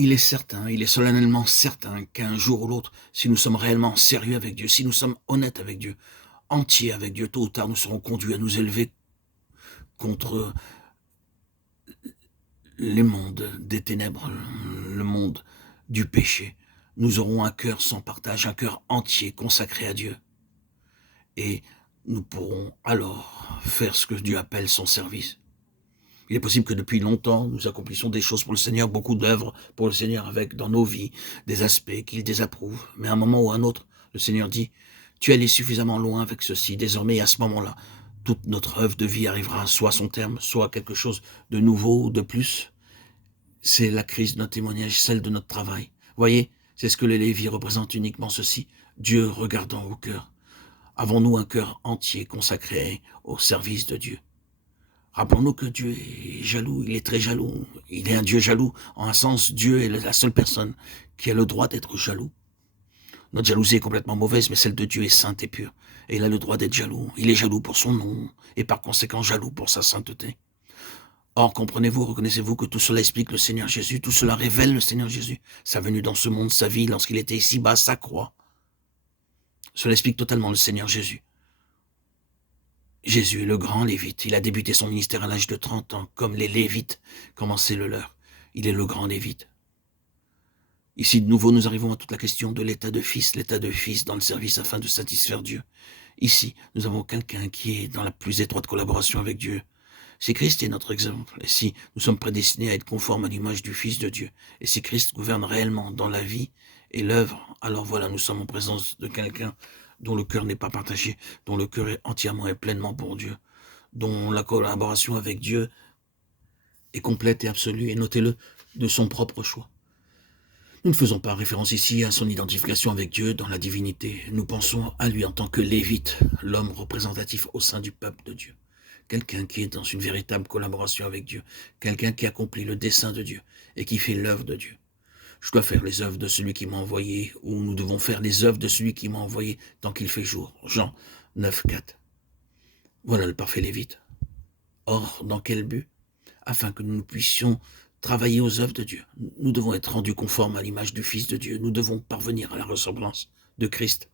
Il est certain, il est solennellement certain qu'un jour ou l'autre, si nous sommes réellement sérieux avec Dieu, si nous sommes honnêtes avec Dieu, entiers avec Dieu, tôt ou tard, nous serons conduits à nous élever contre les mondes des ténèbres, le monde du péché. Nous aurons un cœur sans partage, un cœur entier consacré à Dieu. Et nous pourrons alors faire ce que Dieu appelle son service. Il est possible que depuis longtemps, nous accomplissions des choses pour le Seigneur, beaucoup d'œuvres pour le Seigneur avec dans nos vies, des aspects qu'il désapprouve. Mais à un moment ou à un autre, le Seigneur dit, tu es allé suffisamment loin avec ceci. Désormais, à ce moment-là, toute notre œuvre de vie arrivera soit à son terme, soit à quelque chose de nouveau ou de plus. C'est la crise de notre témoignage, celle de notre travail. Voyez, c'est ce que les Lévites représentent uniquement ceci. Dieu regardant au cœur. Avons-nous un cœur entier consacré au service de Dieu? Rappelons-nous que Dieu est jaloux, il est très jaloux. Il est un Dieu jaloux. En un sens, Dieu est la seule personne qui a le droit d'être jaloux. Notre jalousie est complètement mauvaise, mais celle de Dieu est sainte et pure. Et il a le droit d'être jaloux. Il est jaloux pour son nom, et par conséquent jaloux pour sa sainteté. Or, comprenez-vous, reconnaissez-vous que tout cela explique le Seigneur Jésus, tout cela révèle le Seigneur Jésus, sa venue dans ce monde, sa vie, lorsqu'il était ici-bas, sa croix. Cela explique totalement le Seigneur Jésus. Jésus est le grand Lévite. Il a débuté son ministère à l'âge de 30 ans, comme les Lévites commençaient le leur. Il est le grand Lévite. Ici, de nouveau, nous arrivons à toute la question de l'état de fils dans le service afin de satisfaire Dieu. Ici, nous avons quelqu'un qui est dans la plus étroite collaboration avec Dieu. Si Christ est notre exemple, et si nous sommes prédestinés à être conformes à l'image du Fils de Dieu, et si Christ gouverne réellement dans la vie et l'œuvre, alors voilà, nous sommes en présence de quelqu'un dont le cœur n'est pas partagé, dont le cœur est entièrement et pleinement pour Dieu, dont la collaboration avec Dieu est complète et absolue, et notez-le, de son propre choix. Nous ne faisons pas référence ici à son identification avec Dieu dans la divinité. Nous pensons à lui en tant que Lévite, l'homme représentatif au sein du peuple de Dieu. Quelqu'un qui est dans une véritable collaboration avec Dieu. Quelqu'un qui accomplit le dessein de Dieu et qui fait l'œuvre de Dieu. Je dois faire les œuvres de celui qui m'a envoyé, ou nous devons faire les œuvres de celui qui m'a envoyé tant qu'il fait jour. Jean 9, 4. Voilà le parfait Lévite. Or, dans quel but? Afin que nous puissions travailler aux œuvres de Dieu. Nous devons être rendus conformes à l'image du Fils de Dieu. Nous devons parvenir à la ressemblance de Christ.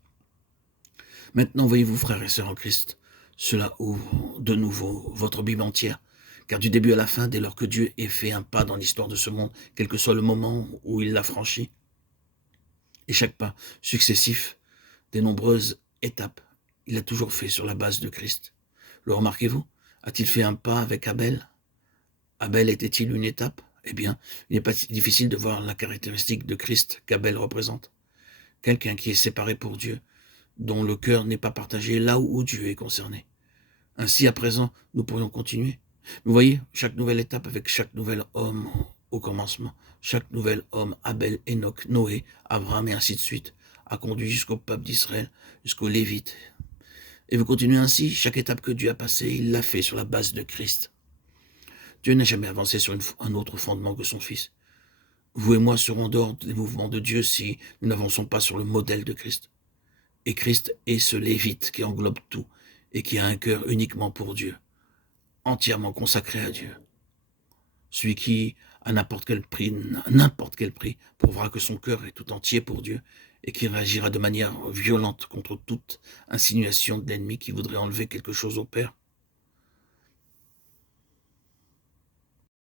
Maintenant, voyez-vous, frères et sœurs en Christ, cela ouvre de nouveau votre Bible entière. Car du début à la fin, dès lors que Dieu ait fait un pas dans l'histoire de ce monde, quel que soit le moment où il l'a franchi, et chaque pas successif des nombreuses étapes, il a toujours fait sur la base de Christ. Le remarquez-vous? A-t-il fait un pas avec Abel? Abel était-il une étape? Eh bien, il n'est pas si difficile de voir la caractéristique de Christ qu'Abel représente. Quelqu'un qui est séparé pour Dieu, dont le cœur n'est pas partagé là où Dieu est concerné. Ainsi, à présent, nous pourrions continuer. Vous voyez, chaque nouvelle étape avec chaque nouvel homme au commencement, chaque nouvel homme, Abel, Enoch, Noé, Abraham et ainsi de suite, a conduit jusqu'au peuple d'Israël, jusqu'aux Lévites. Et vous continuez ainsi, chaque étape que Dieu a passée, il l'a fait sur la base de Christ. Dieu n'a jamais avancé sur un autre fondement que son Fils. Vous et moi serons dehors des mouvements de Dieu si nous n'avançons pas sur le modèle de Christ. Et Christ est ce Lévite qui englobe tout et qui a un cœur uniquement pour Dieu, entièrement consacré à Dieu. Celui qui, à n'importe quel prix, prouvera que son cœur est tout entier pour Dieu et qui réagira de manière violente contre toute insinuation de l'ennemi qui voudrait enlever quelque chose au Père.